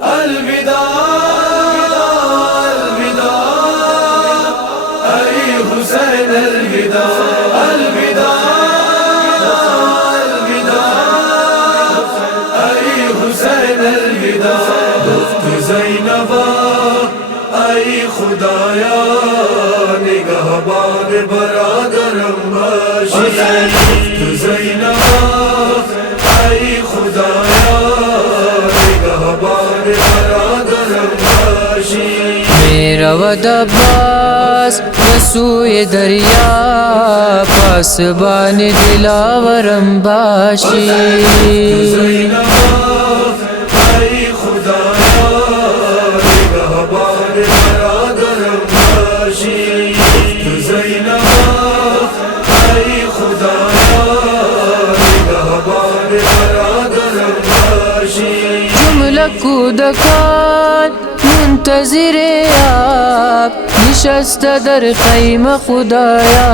الوداع الوداع اے حسین الوداع الوداع الوداع اے حسین الوداع گفت زینب اے خدایا نگہبان برادرم باشی گفت زینب اے خدایا نگہبان برادرم باشی میرا ود عباس بسوی دریا پاسبان دلاورم باشی زینب اے خدایا نگہبان برادرم باشی زینب اے خدایا نگہبان برادرم باشی جملہ کودکان منتظر آپ نشست در خیمہ خدایا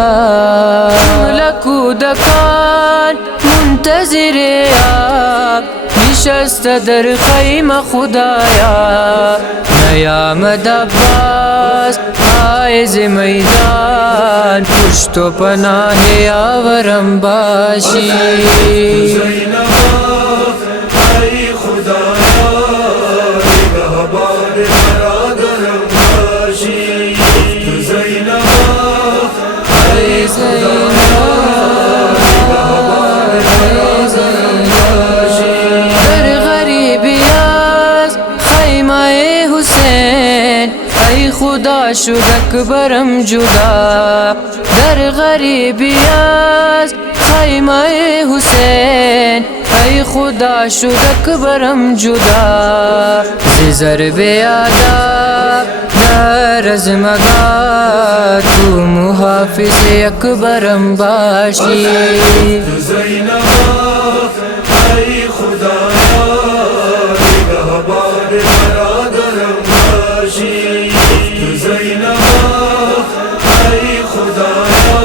جملہ کودکان منتظر آپ نشست در خیمہ خدایا نیامد عباس آئز میدان پشت و پناہ آورم باشی زینب اے خدایا نگہبان برادرم باشی زینب اے در غریبیاز خیمہ حسین ای خدا شد اکبرم جدا در غریبیاز خیمہ حسین ای خدا شد اکبرم جدا ضرب آداب در از مگا تو محافظ اکبرم باشی زینب اے خدایا نگہبان برادرم باشی زینب اے خدایا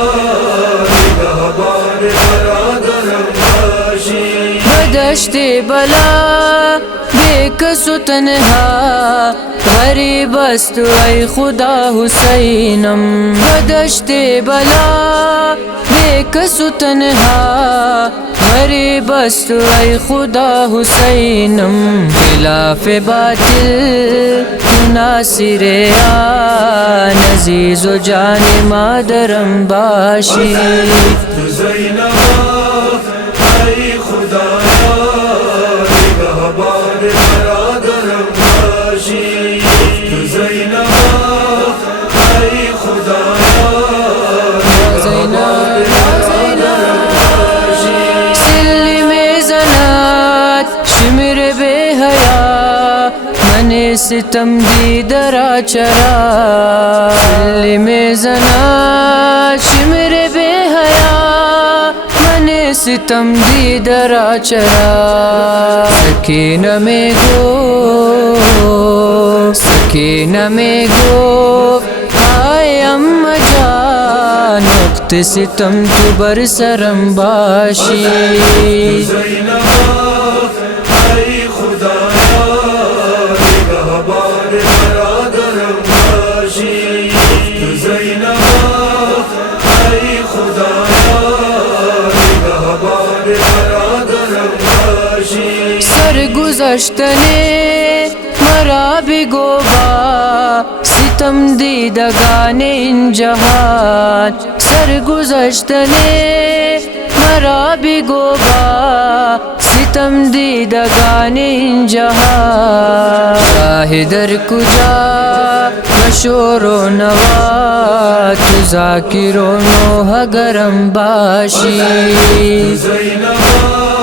نگہبان برادرم باشی بدشت بلا بے کس و تنہا غریب است ای خدا حسینم بدشت بلا بے کس و تنہا غریب است ای خدا حسینم خلاف باطل تو ناصر آن عزیز و جان مادرم باشی زینب اے خدایا نگہبان برادرم باشی زینب اے خدایا نگہبان برادرم باشی سلم زنات شمر بے حیا من ستم دیدرا چرا سلم زنات شمر بے حیا من ستم دیدرا چرا سکینہ میں گو آئے اماں جان وقت ستم تو بر سرم باشی زینب اے خدایا نگہبان برادرم باشی زینب اے خدایا نگہبان برادرم باشی سرگزشتنے مرا بگوبا ستم دیدگان ان جہان سرگزشتنے مرا بگوبا ستم دیدگان ان جہان شاہ در کجا مشور و نوا تو ذاکر و نوح گرم باشی زینب